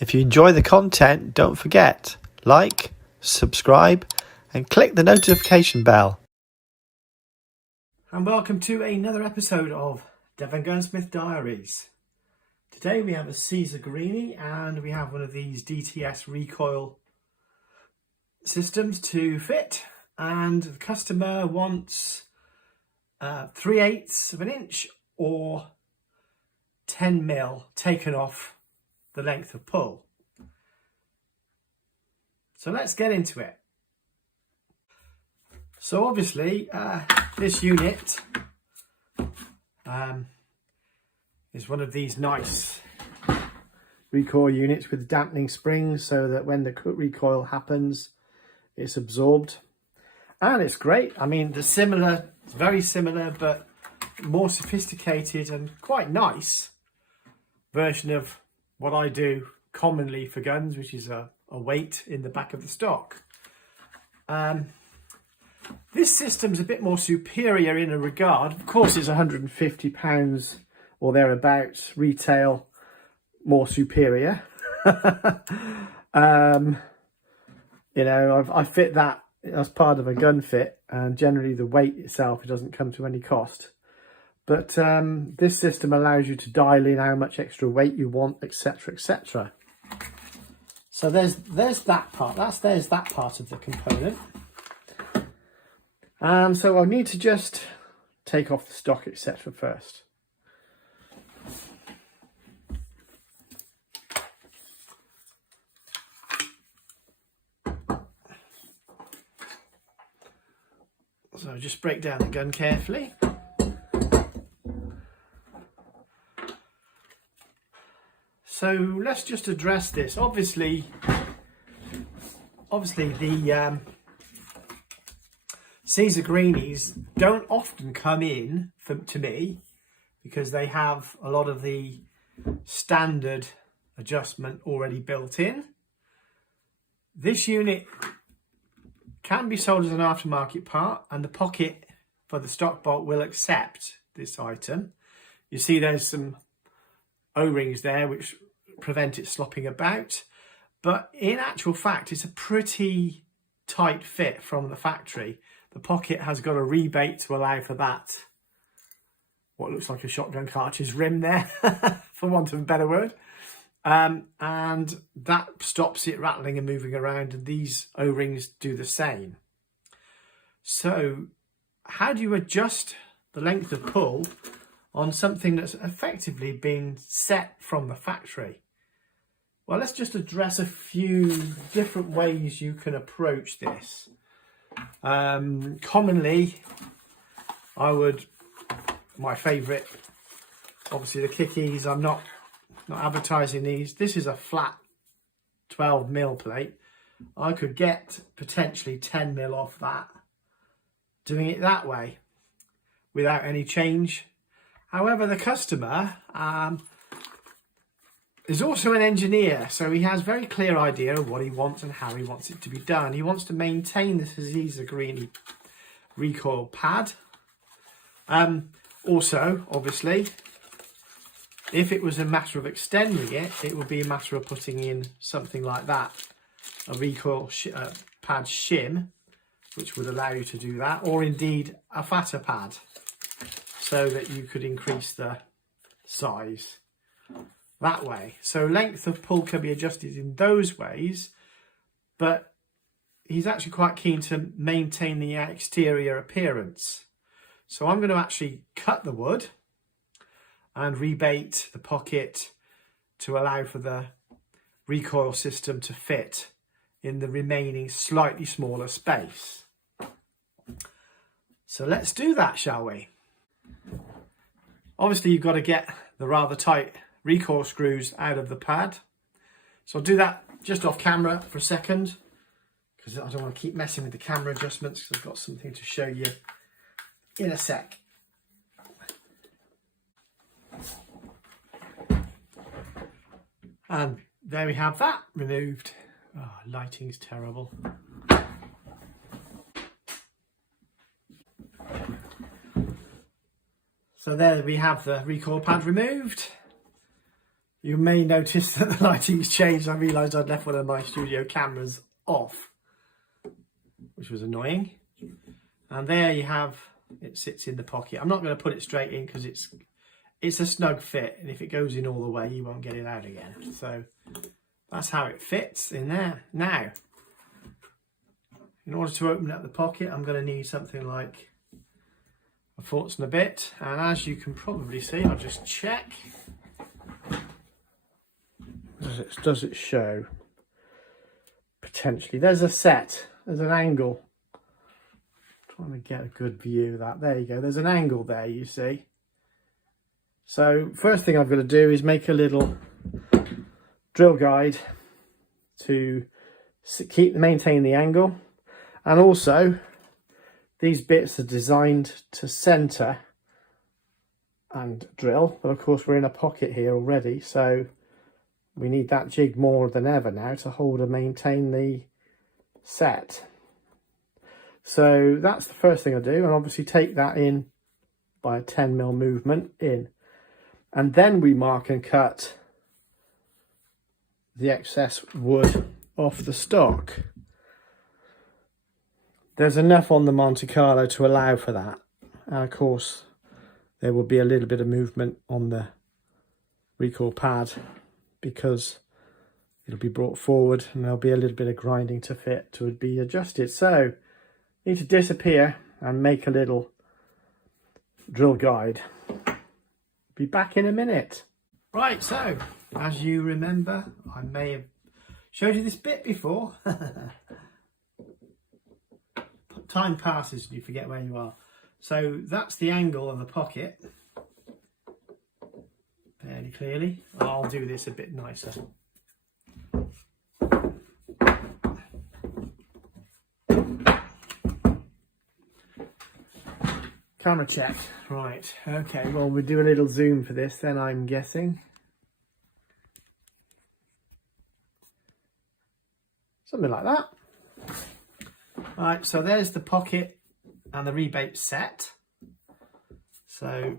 If you enjoy the content, don't forget, like, subscribe and click the notification bell. And welcome to another episode of Devongunsmith Diaries. Today we have a Caesar Guerini and we have one of these DTS recoil systems to fit, and the customer wants 3/8 of an inch or 10mm taken off the length of pull. So let's get into it. So obviously this unit is one of these nice recoil units with dampening springs, so that when the recoil happens it's absorbed, and it's great. I mean, it's very similar but more sophisticated and quite nice version of what I do commonly for guns, which is a weight in the back of the stock. This system's a bit more superior in a regard. Of course, it's £150 or thereabouts retail, more superior. You know, I fit that as part of a gun fit, and generally the weight itself, it doesn't come to any cost. But this system allows you to dial in how much extra weight you want, etc, etc. So there's that part. There's that part of the component. So I'll need to just take off the stock, etc first. So just break down the gun carefully. So let's just address this. Obviously the Caesar Guerinis don't often come in to me because they have a lot of the standard adjustment already built in. This unit can be sold as an aftermarket part, and the pocket for the stock bolt will accept this item. You see there's some O-rings there which prevent it slopping about, but in actual fact it's a pretty tight fit from the factory. The pocket has got a rebate to allow for that, what looks like a shotgun cartridge rim there for want of a better word, and that stops it rattling and moving around, and these O-rings do the same. So how do you adjust the length of pull on something that's effectively been set from the factory? Well, let's just address a few different ways you can approach this. Commonly, my favourite, obviously the Kickies. I'm not advertising these. This is a flat 12mm plate. I could get potentially 10mm off that, doing it that way without any change. However, the customer is also an engineer, so he has a very clear idea of what he wants and how he wants it to be done. He wants to maintain the Caesar Guerini recoil pad. Also, obviously, if it was a matter of extending it, it would be a matter of putting in something like that, a recoil pad shim, which would allow you to do that, or indeed a fatter pad, so that you could increase the size that way. So length of pull can be adjusted in those ways, but he's actually quite keen to maintain the exterior appearance. So I'm going to actually cut the wood and rebate the pocket to allow for the recoil system to fit in the remaining slightly smaller space. So let's do that, shall we? Obviously you've got to get the rather tight recoil screws out of the pad. So I'll do that just off camera for a second, because I don't want to keep messing with the camera adjustments, because I've got something to show you in a sec. And there we have that removed. Oh, lighting's terrible. So there we have the recoil pad removed. You may notice that the lighting's changed. I realised I'd left one of my studio cameras off, which was annoying. And there you have, it sits in the pocket. I'm not going to put it straight in because it's a snug fit, and if it goes in all the way you won't get it out again. So that's how it fits in there. Now, in order to open up the pocket, I'm going to need something like a forks and a bit, and as you can probably see, I'll just check. Does it show? Potentially. There's a set, there's an angle. Trying to get a good view of that. There you go, there's an angle there, you see. So first thing I've got to do is make a little drill guide to maintain the angle, and also these bits are designed to center and drill, but of course we're in a pocket here already, so we need that jig more than ever now to hold and maintain the set. So that's the first thing I do, and obviously take that in by a 10mm movement in, and then we mark and cut the excess wood off the stock. There's enough on the Monte Carlo to allow for that, and of course there will be a little bit of movement on the recoil pad because it'll be brought forward, and there'll be a little bit of grinding to fit to be adjusted. So need to disappear and make a little drill guide. Be back in a minute. Right, so as you remember, I may have showed you this bit before. Time passes and you forget where you are. So that's the angle of the pocket. Fairly clearly. I'll do this a bit nicer. Camera check. Right, okay, well we'll do a little zoom for this then, I'm guessing. Something like that. Right, so there's the pocket and the rebate set. So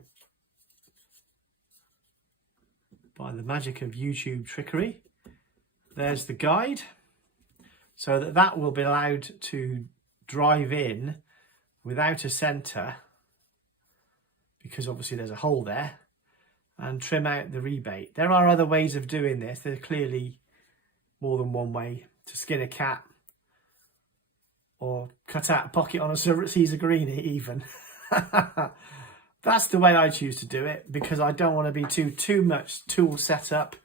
by the magic of YouTube trickery, there's the guide, so that will be allowed to drive in without a centre, because obviously there's a hole there, and trim out the rebate. There are other ways of doing this. There's clearly more than one way to skin a cat, or cut out a pocket on a Caesar Guerini even. That's the way I choose to do it, because I don't want to be too much tool set up.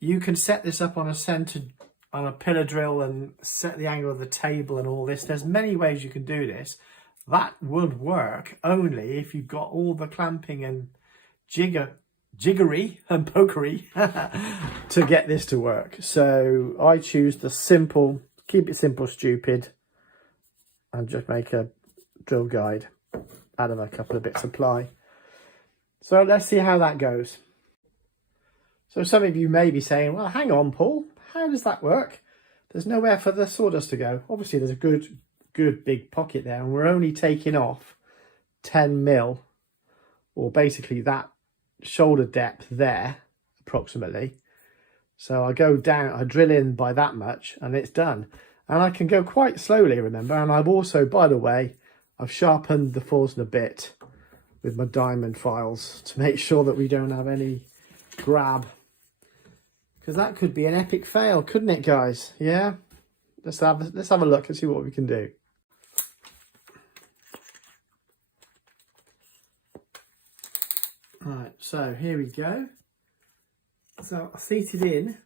You can set this up on a pillar drill and set the angle of the table and all this. There's many ways you can do this. That would work only if you've got all the clamping and jiggery and pokery to get this to work. So I choose the simple, keep it simple, stupid, and just make a drill guide out of a couple of bits of ply. So let's see how that goes. So some of you may be saying, well, hang on, Paul, how does that work? There's nowhere for the sawdust to go. Obviously there's a good big pocket there, and we're only taking off 10mm, or basically that shoulder depth there approximately. So I go down, I drill in by that much, and it's done. And I can go quite slowly, remember, and I've also, by the way, I've sharpened the force a bit with my diamond files to make sure that we don't have any grab, because that could be an epic fail, couldn't it, guys? Yeah, let's have a look and see what we can do. Right, so here we go. So I seat it in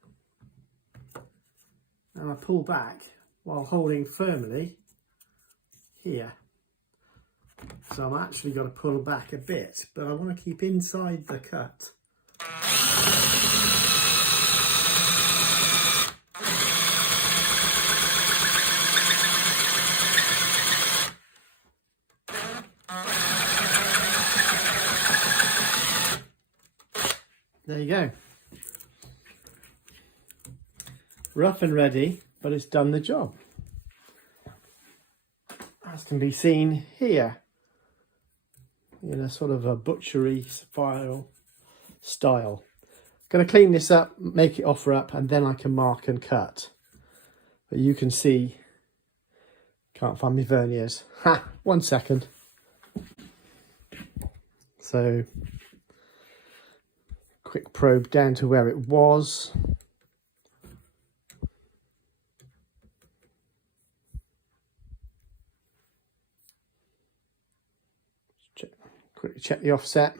and I pull back while holding firmly here. So I'm actually got to pull back a bit, but I want to keep inside the cut. There you go. Rough and ready, but it's done the job. As can be seen here, in a sort of a butchery file style. Going to clean this up, make it offer up, and then I can mark and cut. But you can see, can't find my verniers. Ha! 1 second. So, quick probe down to where it was. Quickly check the offset.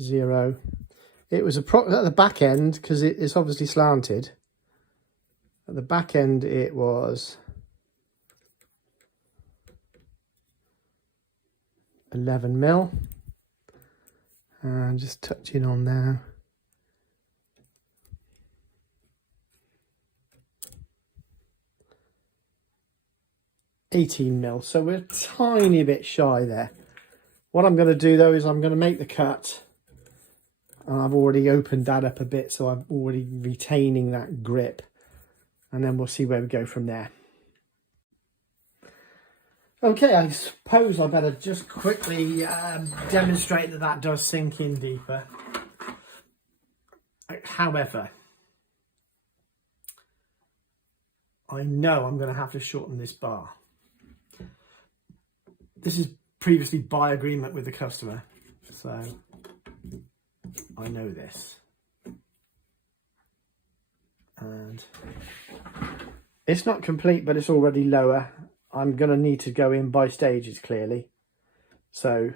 0. It was at the back end, because it's obviously slanted. At the back end it was 11 mil. And just touching on now. $18 mil, so we're a tiny bit shy there. What I'm going to do though is I'm going to make the cut, and I've already opened that up a bit, so I'm already retaining that grip, and then we'll see where we go from there. Okay, I suppose I better just quickly demonstrate that that does sink in deeper. However, I know I'm going to have to shorten this bar. This is previously by agreement with the customer, so I know this. And it's not complete, but it's already lower. I'm going to need to go in by stages, clearly. So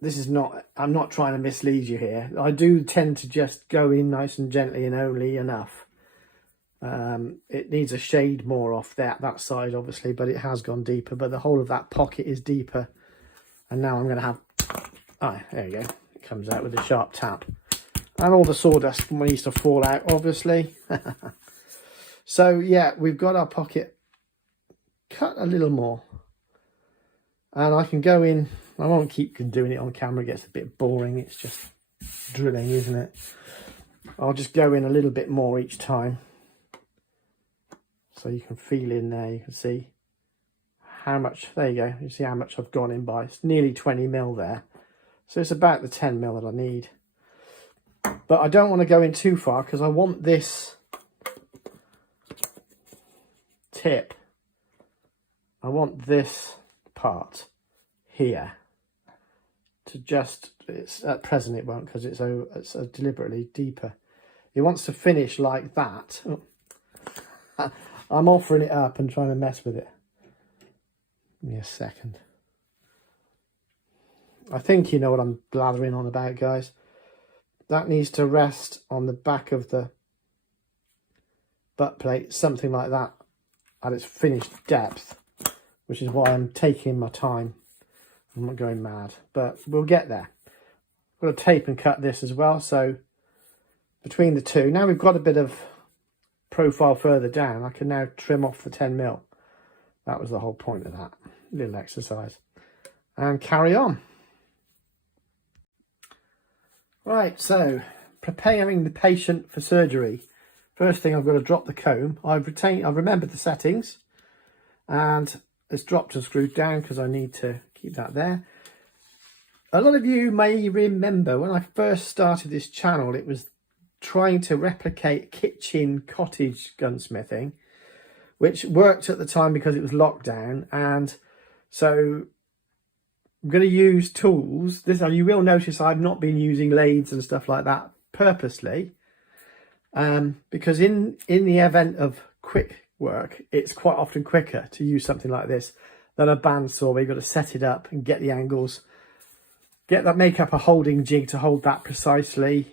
this is not, I'm not trying to mislead you here. I do tend to just go in nice and gently and only enough. It needs a shade more off that side, obviously, but it has gone deeper. But the whole of that pocket is deeper. And now I'm going to have, oh, there you go. It comes out with a sharp tap. And all the sawdust from when it used to fall out, obviously. So, yeah, we've got our pocket cut a little more. And I can go in, I won't keep doing it on camera, it gets a bit boring. It's just drilling, isn't it? I'll just go in a little bit more each time. So you can feel in there, you can see how much, there you go, you see how much I've gone in by. It's nearly 20 mil there. So it's about the 10 mil that I need. But I don't want to go in too far, because I want this tip, I want this part here to just, it's at present it won't, because it's deliberately deeper. It wants to finish like that. Oh. I'm offering it up and trying to mess with it. Give me a second. I think you know what I'm blathering on about, guys. That needs to rest on the back of the butt plate, something like that, at its finished depth, which is why I'm taking my time. I'm not going mad, but we'll get there. I've got to tape and cut this as well, so between the two, now we've got a bit of profile further down, I can now trim off the 10 mil. That was the whole point of that little exercise. And carry on. Right, so preparing the patient for surgery. First thing, I've got to drop the comb. I've remembered the settings, and it's dropped and screwed down because I need to keep that there. A lot of you may remember when I first started this channel, it was trying to replicate kitchen cottage gunsmithing, which worked at the time because it was lockdown. And so I'm going to use tools. You will notice I've not been using lathes and stuff like that purposely, because in the event of quick work, it's quite often quicker to use something like this than a bandsaw where you've got to set it up and get the angles, make up a holding jig to hold that precisely.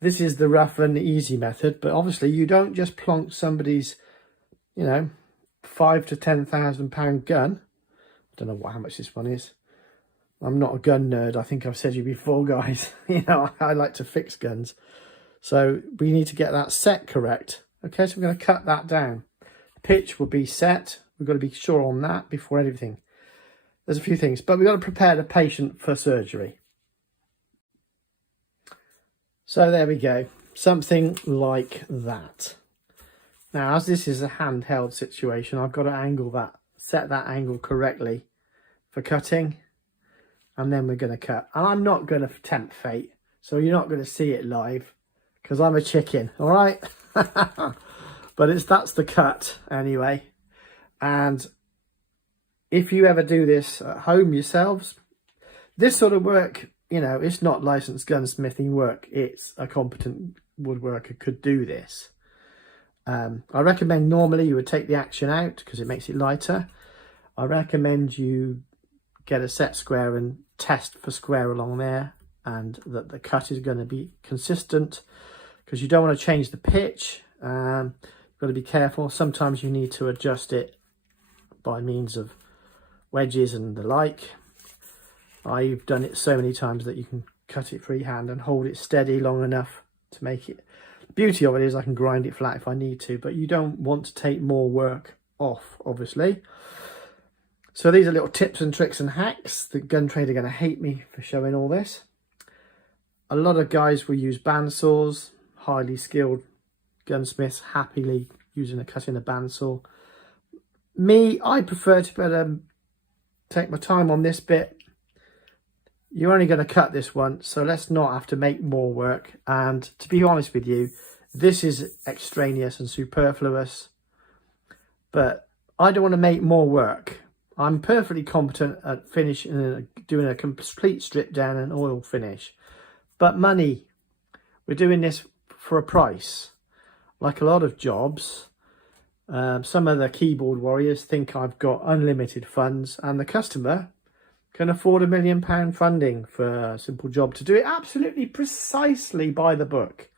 This is the rough and easy method, but obviously you don't just plonk somebody's, you know, £5,000 to £10,000 gun. I don't know how much this one is. I'm not a gun nerd. I think I've said you before, guys. You know, I like to fix guns. So we need to get that set correct. Okay, so we're going to cut that down. Pitch will be set. We've got to be sure on that before anything. There's a few things, but we've got to prepare the patient for surgery. So there we go, something like that. Now, as this is a handheld situation, I've got to set that angle correctly for cutting, and then we're going to cut. And I'm not going to tempt fate, so you're not going to see it live because I'm a chicken, all right? But that's the cut anyway. And if you ever do this at home yourselves, this sort of work, you know, it's not licensed gunsmithing work. It's a competent woodworker could do this. I recommend normally you would take the action out because it makes it lighter. I recommend you get a set square and test for square along there, and that the cut is going to be consistent, because you don't want to change the pitch. You've got to be careful. Sometimes you need to adjust it by means of wedges and the like. I've done it so many times that you can cut it freehand and hold it steady long enough to make it. The beauty of it is I can grind it flat if I need to, but you don't want to take more work off, obviously. So these are little tips and tricks and hacks. The gun trade are going to hate me for showing all this. A lot of guys will use bandsaws. Highly skilled gunsmiths happily using a cutting a bandsaw. Me, I prefer to better take my time on this bit. You're only going to cut this once, so let's not have to make more work. And to be honest with you, this is extraneous and superfluous, but I don't want to make more work. I'm perfectly competent at finishing, doing a complete strip down and oil finish. But money, we're doing this for a price. Like a lot of jobs, some of the keyboard warriors think I've got unlimited funds, and the customer can afford £1 million funding for a simple job to do it absolutely precisely by the book.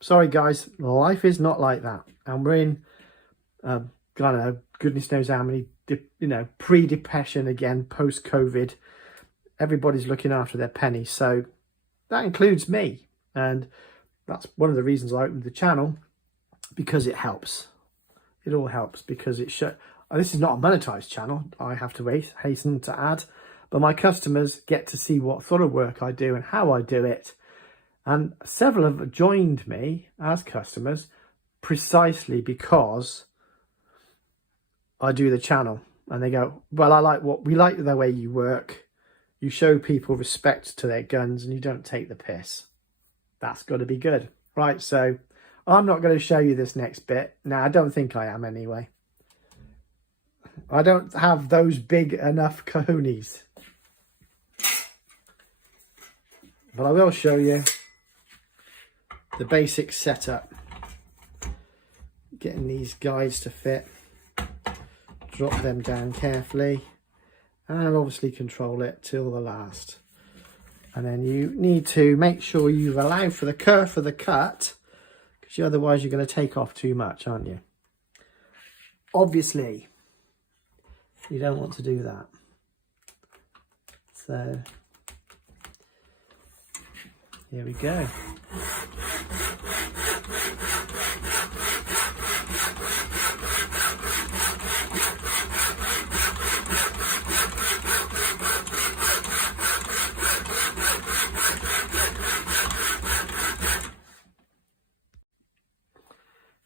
Sorry guys, life is not like that. And we're in, I don't know, goodness knows how many, pre-depression again, post-COVID. Everybody's looking after their pennies. So that includes me. And that's one of the reasons I opened the channel, because it helps. It all helps because it shows. This is not a monetized channel, I have to hasten to add, but my customers get to see what sort of work I do and how I do it. And several have joined me as customers precisely because I do the channel. And they go, well, we like the way you work. You show people respect to their guns and you don't take the piss. That's got to be good. Right, so I'm not going to show you this next bit. No, I don't think I am anyway. I don't have those big enough cojones. But I will show you the basic setup. Getting these guides to fit. Drop them down carefully. And obviously control it till the last. And then you need to make sure you allow for the curve for the cut, because otherwise you're going to take off too much, aren't you? Obviously, you don't want to do that. So, here we go.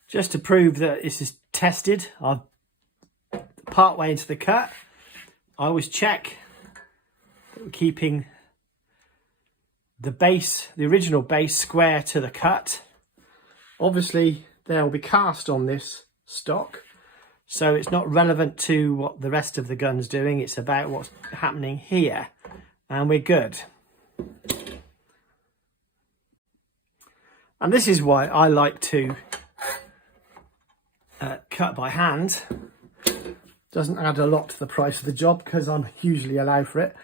Just to prove that this is tested, I've part way into the cut. I always check that we're keeping the base, the original base, square to the cut. Obviously, there will be cast on this stock, so it's not relevant to what the rest of the gun's doing. It's about what's happening here, and we're good. And this is why I like to cut by hand. Doesn't add a lot to the price of the job because I'm usually allowed for it.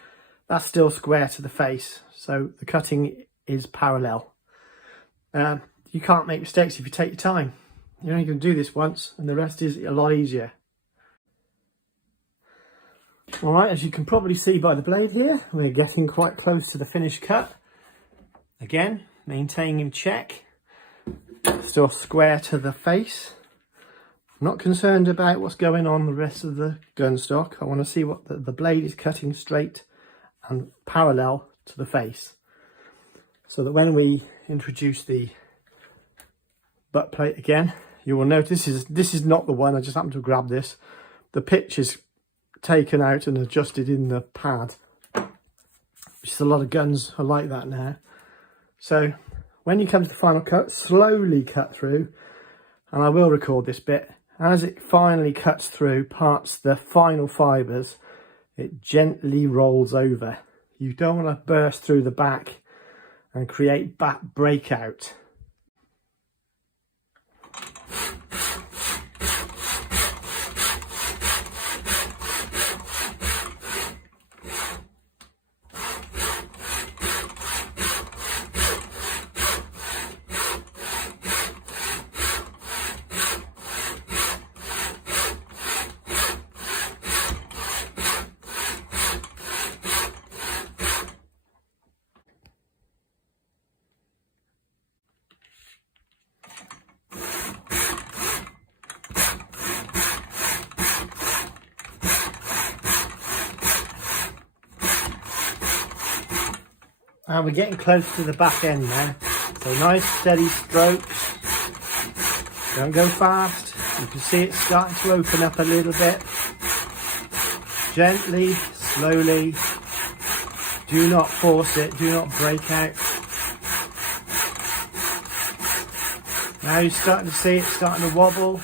That's still square to the face, so the cutting is parallel. You can't make mistakes if you take your time. You're only going to do this once, and the rest is a lot easier. All right, as you can probably see by the blade here, we're getting quite close to the finished cut. Again, maintaining in check. Still square to the face. I'm not concerned about what's going on the rest of the gun stock. I want to see what the blade is cutting straight and parallel to the face, so that when we introduce the butt plate again, you will notice this is not the one. I just happened to grab this. The pitch is taken out and adjusted in the pad, which is a lot of guns are like that now. So when you come to the final cut, slowly cut through, and I will record this bit. As it finally cuts through, parts the final fibres, it gently rolls over. You don't want to burst through the back and create back breakout. And we're getting close to the back end now. So nice steady strokes. Don't go fast. You can see it's starting to open up a little bit. Gently, slowly. Do not force it. Do not break out. Now you're starting to see it starting to wobble.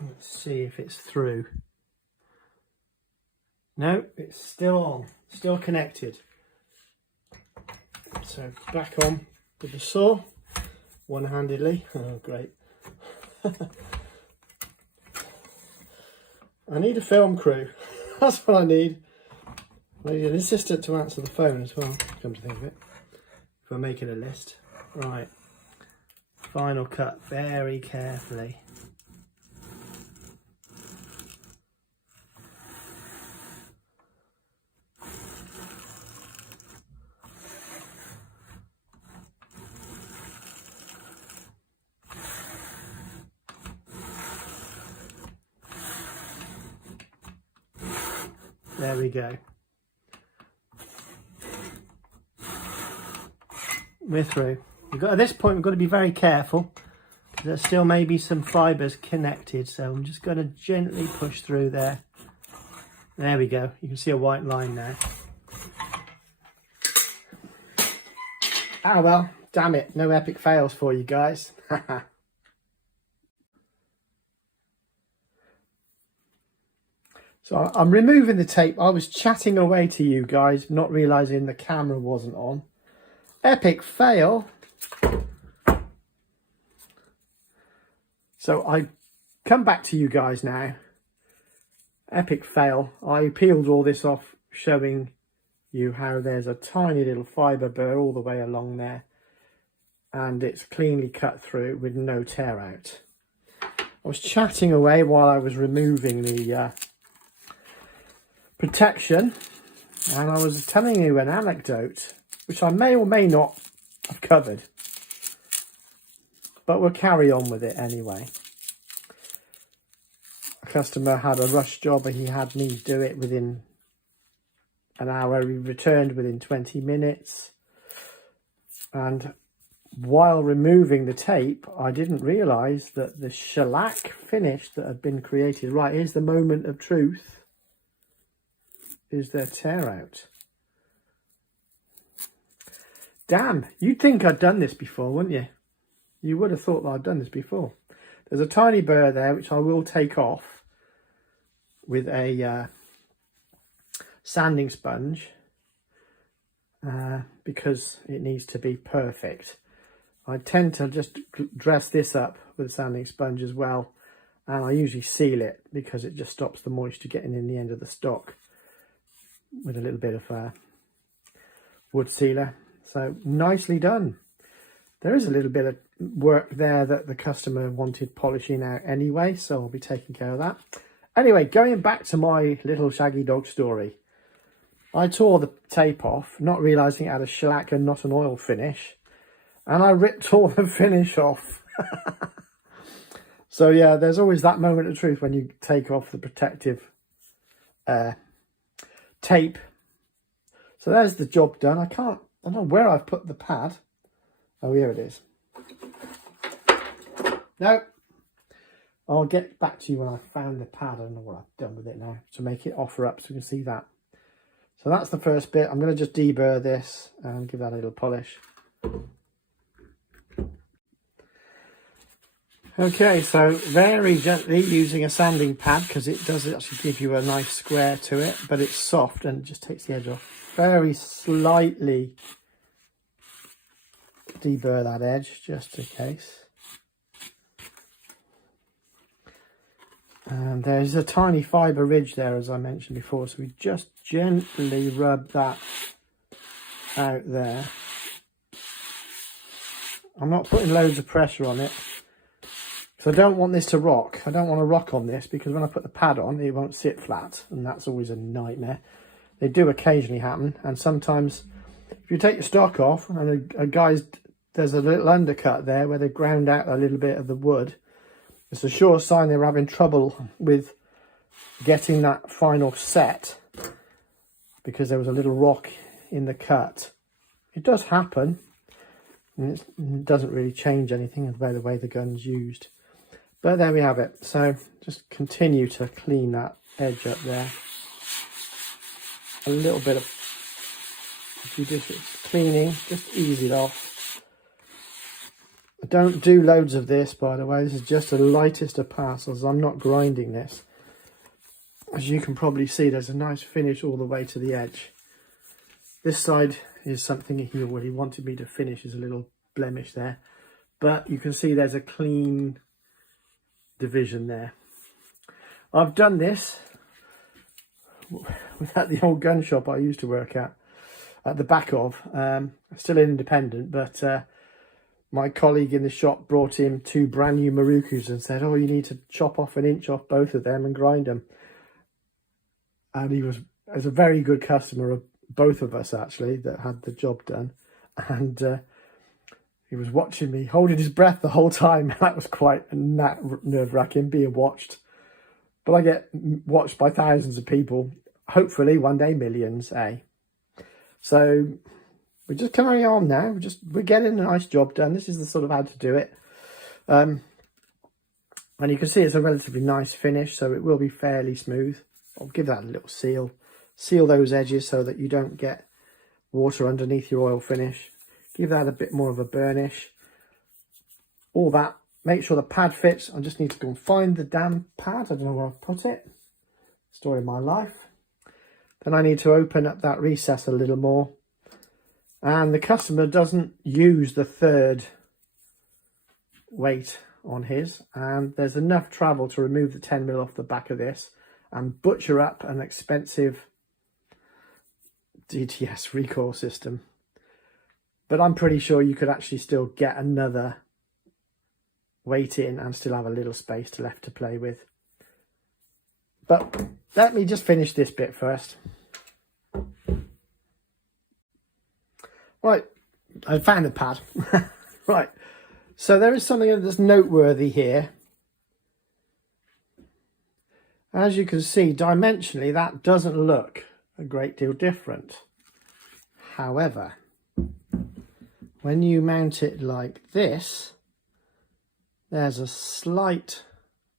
Let's see if it's through. No, it's still on, still connected. So back on with the saw, one-handedly. Oh, great. I need a film crew. That's what I need. I need an assistant to answer the phone as well, come to think of it, if we're making a list. Right, final cut very carefully. There we go. We're through. At this point, we've got to be very careful. There's still maybe some fibres connected, so I'm just going to gently push through there. There we go. You can see a white line now. Ah well, damn it. No epic fails for you guys. So I'm removing the tape. I was chatting away to you guys, not realising the camera wasn't on. Epic fail. So I come back to you guys now. Epic fail. I peeled all this off, showing you how there's a tiny little fibre burr all the way along there. And it's cleanly cut through with no tear out. I was chatting away while I was removing the protection, and I was telling you an anecdote which I may or may not have covered, but we'll carry on with it anyway. A customer had a rush job and he had me do it within an hour. He returned within 20 minutes, and while removing the tape I didn't realise that the shellac finish that had been created, right, here's the moment of truth, is their tear out. Damn, you'd think I'd done this before, wouldn't you? You would have thought that I'd done this before. There's a tiny burr there which I will take off with a sanding sponge because it needs to be perfect. I tend to just dress this up with a sanding sponge as well, and I usually seal it because it just stops the moisture getting in the end of the stock with a little bit of wood sealer. So nicely done. There is a little bit of work there that the customer wanted polishing out anyway, so I'll be taking care of that. Anyway, going back to my little shaggy dog story. I tore the tape off, not realising it had a shellac and not an oil finish, and I ripped all the finish off. So yeah, there's always that moment of truth when you take off the protective tape. So there's the job done. I don't know where I've put the pad. Oh, here it is. No, I'll get back to you when I found the pad. I don't know what I've done with it now to make it offer up so you can see that. So that's the first bit. I'm going to just deburr this and give that a little polish. Okay, so very gently using a sanding pad, because it does actually give you a nice square to it, but it's soft and it just takes the edge off. Very slightly deburr that edge just in case. And there's a tiny fibre ridge there, as I mentioned before, so we just gently rub that out there. I'm not putting loads of pressure on it, so I don't want this to rock. I don't want to rock on this, because when I put the pad on, it won't sit flat, and that's always a nightmare. They do occasionally happen, and sometimes if you take your stock off and there's a little undercut there where they've ground out a little bit of the wood, it's a sure sign they were having trouble with getting that final set, because there was a little rock in the cut. It does happen, and it doesn't really change anything by the way the gun's used. But there we have it. So just continue to clean that edge up there. A little bit of, if you just cleaning, just ease it off. I don't do loads of this, by the way. This is just the lightest of parcels. I'm not grinding this. As you can probably see, there's a nice finish all the way to the edge. This side is something he already wanted me to finish. There's a little blemish there. But you can see there's a clean division there. I've done this at the old gun shop I used to work at the back of. Still independent, but my colleague in the shop brought in 2 brand new Marukus and said, oh, you need to chop off 1 inch off both of them and grind them. And he was a very good customer of both of us, actually, that had the job done. And he was watching me, holding his breath the whole time. That was quite nerve-wracking, being watched. But I get watched by thousands of people, hopefully one day millions, eh? So we just carry on now. We're getting a nice job done. This is the sort of how to do it. And you can see it's a relatively nice finish, so it will be fairly smooth. I'll give that a little seal. Seal those edges so that you don't get water underneath your oil finish. Give that a bit more of a burnish. All that. Make sure the pad fits. I just need to go and find the damn pad. I don't know where I've put it. Story of my life. Then I need to open up that recess a little more. And the customer doesn't use the 3rd weight on his. And there's enough travel to remove the 10mm off the back of this and butcher up an expensive DTS recoil system. But I'm pretty sure you could actually still get another weight in and still have a little space left to play with. But let me just finish this bit first. Right, I found the pad. Right, so there is something that's noteworthy here. As you can see, dimensionally, that doesn't look a great deal different. However, when you mount it like this, there's a slight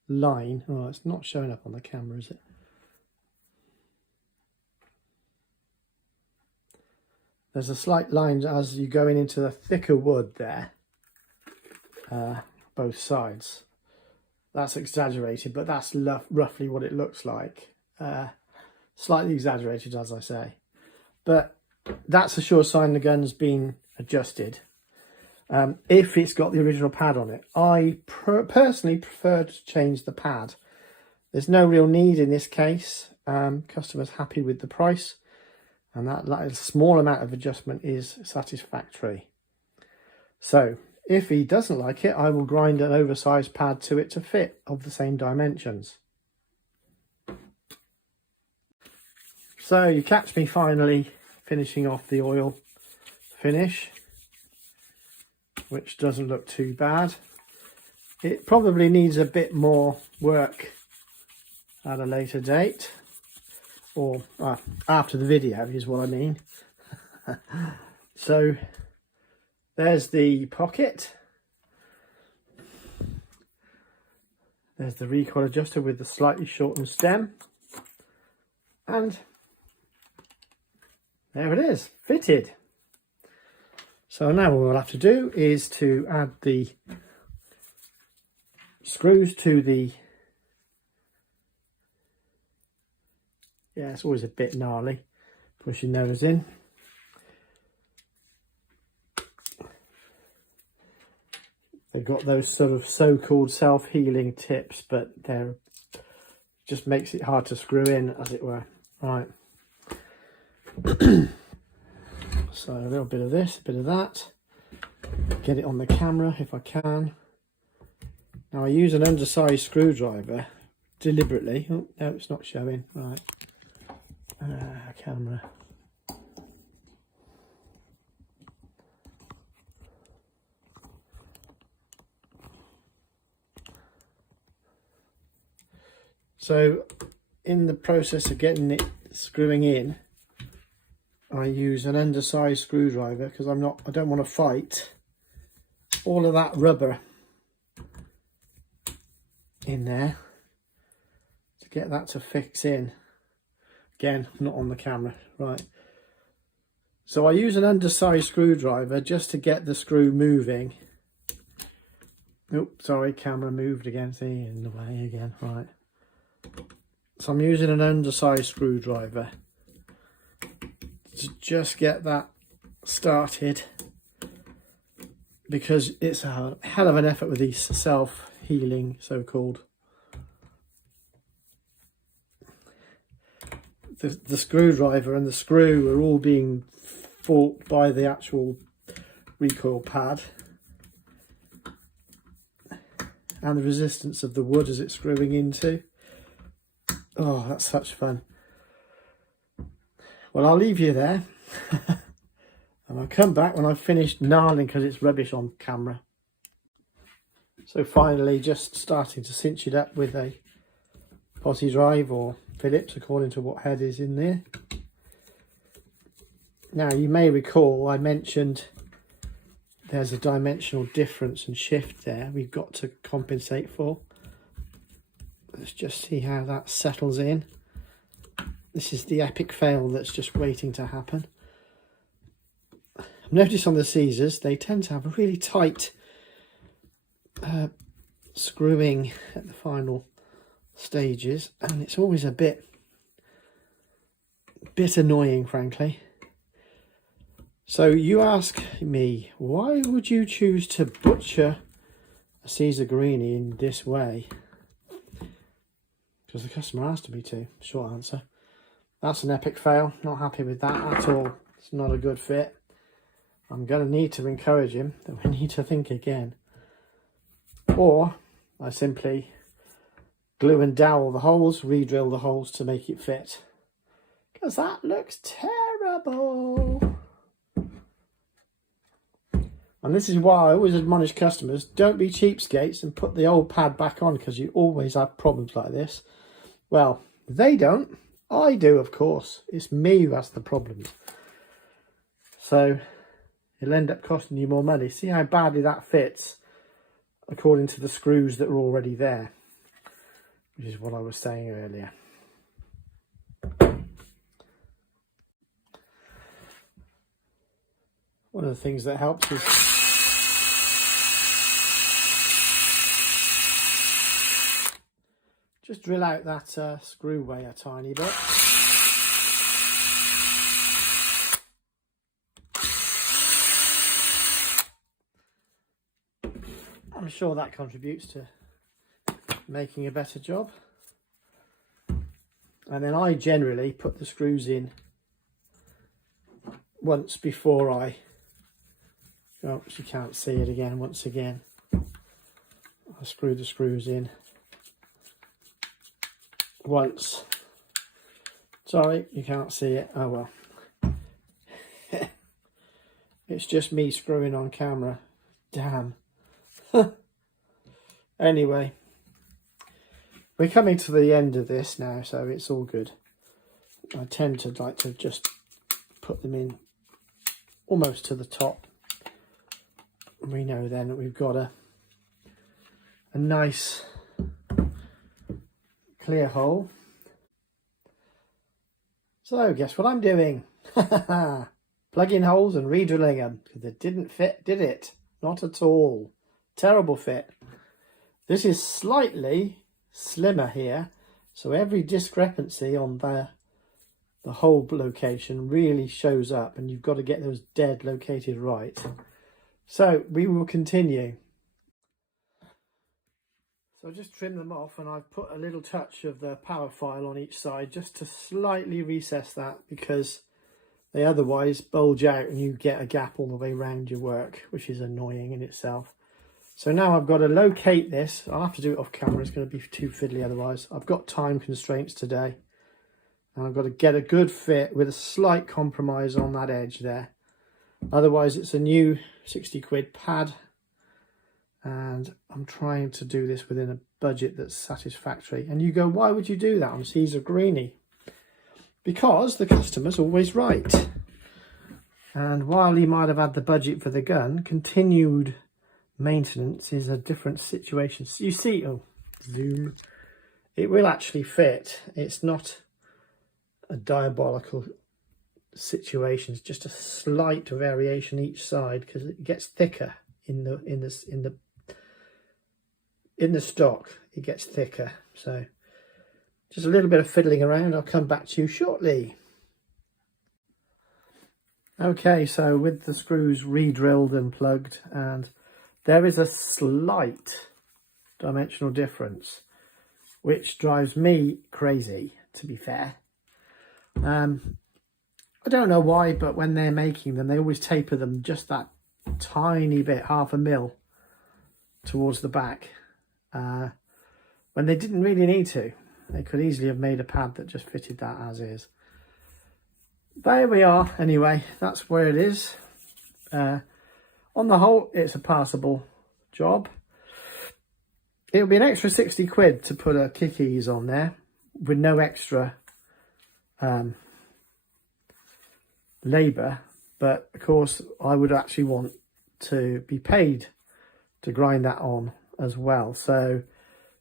line. Oh, it's not showing up on the camera, is it? There's a slight line as you go into the thicker wood there, both sides. That's exaggerated, but that's roughly what it looks like. Slightly exaggerated, as I say. But that's a sure sign the gun's been adjusted. If it's got the original pad on it. I personally prefer to change the pad. There's no real need in this case. Customer's happy with the price. And that small amount of adjustment is satisfactory. So if he doesn't like it, I will grind an oversized pad to it to fit of the same dimensions. So you catch me finally finishing off the oil finish, which doesn't look too bad. It probably needs a bit more work at a later date, or after the video is what I mean. So there's the pocket. There's the recoil adjuster with the slightly shortened stem. And there it is, fitted. So now what we'll have to do is to add the screws to the... Yeah, it's always a bit gnarly, pushing those in. They've got those sort of so-called self-healing tips, but they're just makes it hard to screw in, as it were. Right. So a little bit of this, a bit of that. Get it on the camera if I can. Now I use an undersized screwdriver deliberately. Oh, no, it's not showing. Right. Camera. So in the process of getting it screwing in, I use an undersized screwdriver because I don't want to fight all of that rubber in there to get that to fix in. Again, not on the camera, right. So I use an undersized screwdriver just to get the screw moving. Oops, sorry, camera moved again, see, in the way again, right. So I'm using an undersized screwdriver to just get that started, because it's a hell of an effort with these self-healing, so-called. The screwdriver and the screw are all being fought by the actual recoil pad and the resistance of the wood as it's screwing into. Oh, that's such fun. Well, I'll leave you there and I'll come back when I've finished gnarling because it's rubbish on camera. So finally, just starting to cinch it up with a Posi drive or Phillips, according to what head is in there. Now you may recall I mentioned there's a dimensional difference and shift there we've got to compensate for. Let's just see how that settles in. This is the epic fail that's just waiting to happen. I've noticed on the Caesars they tend to have a really tight screwing at the final stages, and it's always a bit annoying, frankly. So you ask me, why would you choose to butcher a Caesar Guerini in this way? Because the customer asked me to. Short answer. That's an epic fail. Not happy with that at all. It's not a good fit. I'm going to need to encourage him that we need to think again. Or I simply glue and dowel the holes, re-drill the holes to make it fit. Because that looks terrible. And this is why I always admonish customers, don't be cheapskates and put the old pad back on, because you always have problems like this. Well, they don't. I do, of course. It's me who has the problems. So it'll end up costing you more money. See how badly that fits according to the screws that are already there, which is what I was saying earlier. One of the things that helps is just drill out that screw way a tiny bit. I'm sure that contributes to making a better job. And then I generally put the screws in once before I... Oh, you can't see it again. Once again, I screw the screws in once. Sorry, you can't see it. Oh well. It's just me screwing on camera. Damn. Anyway, we're coming to the end of this now, so it's all good. I tend to like to just put them in almost to the top. We know then that we've got a nice clear hole. So guess what I'm doing? Plugging holes and re-drilling them, because it didn't fit, did it? Not at all. Terrible fit. This is slightly slimmer here, so every discrepancy on the hole location really shows up, and you've got to get those dead located right. So we will continue. So I just trim them off, and I've put a little touch of the power file on each side just to slightly recess that, because they otherwise bulge out and you get a gap all the way around your work, which is annoying in itself. So now I've got to locate this. I'll have to do it off camera, it's going to be too fiddly otherwise. I've got time constraints today, and I've got to get a good fit with a slight compromise on that edge there. Otherwise it's a new 60 quid pad, and I'm trying to do this within a budget that's satisfactory. And you go, why would you do that on Caesar Guerini? Because the customer's always right. And while he might have had the budget for the gun, continued maintenance is a different situation. So you see, oh, zoom, it will actually fit. It's not a diabolical situation. It's just a slight variation each side, because it gets thicker in the stock. It gets thicker. So just a little bit of fiddling around. I'll come back to you shortly. Okay, so with the screws re-drilled and plugged, and there is a slight dimensional difference, which drives me crazy, to be fair. I don't know why, but when they're making them, they always taper them just that tiny bit, 0.5 mil, towards the back, when they didn't really need to. They could easily have made a pad that just fitted that as is. There we are. Anyway, that's where it is. On the whole, it's a passable job. It'll be an extra 60 quid to put a kick ease on there with no extra labour, but of course I would actually want to be paid to grind that on as well. So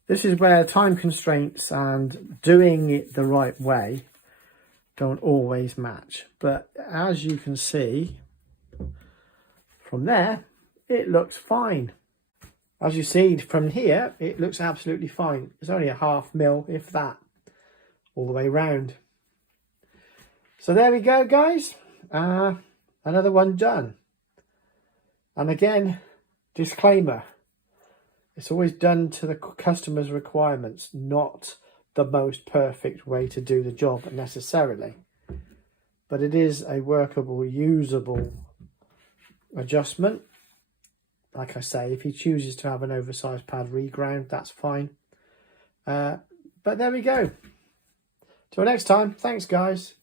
this is where time constraints and doing it the right way don't always match. But as you can see from there, it looks fine. As you see from here, it looks absolutely fine. It's only a 0.5 mil, if that, all the way round. So there we go, guys. Another one done. And again, disclaimer, it's always done to the customer's requirements, not the most perfect way to do the job necessarily. But it is a workable, usable adjustment. Like I say, if he chooses to have an oversized pad reground, that's fine. But there we go. Till next time, thanks guys.